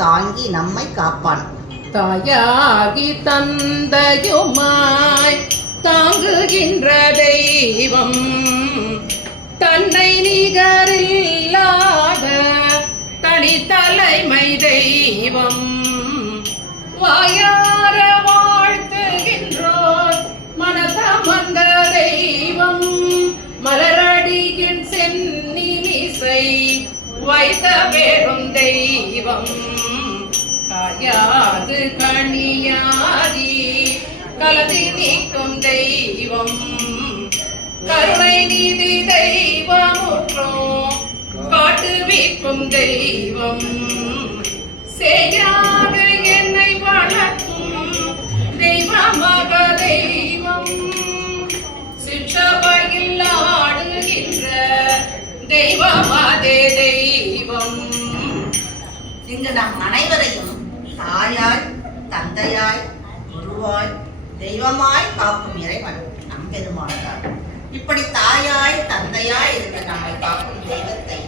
தாங்கி நம்மை காப்பான். தாயாகி தந்தையுமாய் தாங்குகின்ற தெய்வம், தன்னை நிகரில்லாத தனித்தலைமை தெய்வம். வாயார வாழ்த்துகின்றோர் மனதமர்ந்த தெய்வம், மலரடியின் சென்னிமிசை வைத்த பெரும் தெய்வம். காயாது கனியாதி கலதி நீக்கும் தெய்வம், கருணை நீதி தெய்வமுற்றோம் காட்டுவிக்கும் தெய்வம். செய்யாக என்னை வளர்க்கும் தெய்வமாக தெய்வம், சிற்றவையில் ஆடுகின்ற தெய்வமாதே தெய்வம். இங்கு நம் அனைவரையும் தாயாய் தந்தையாய் குருவாய் தெய்வமாய் காக்கும் இறைவன் நம் பெருமாள் தான். இப்படி தாயாய் தந்தையாய் இருக்க நம்மை காக்கும் தெய்வத்தை